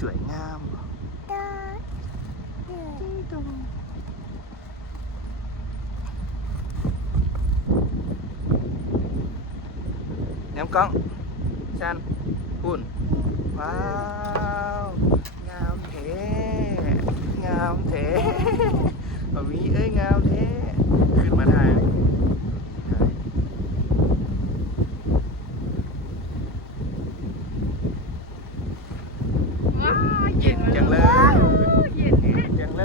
สวยงามแหนมกล้องชันหุ่นว้าวงามแท้งามแท้เอาวีเอ้ยงามแท้ขึ้นมาถ่ายเย็นจังเลยเย็นจังเล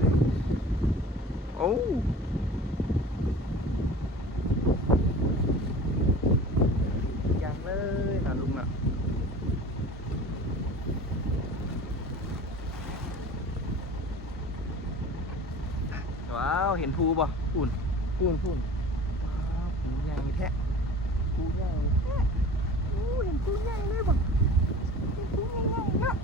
ยโอ้จังเลยนะลุงน่ะว้าวเห็นภูป่ะพูนว้าวภูใหญ่แท้ภูใหญ่แท้โอ้เห็นภูใหญ่เลยป่ะเห็นภูใหญ่ๆเนาะ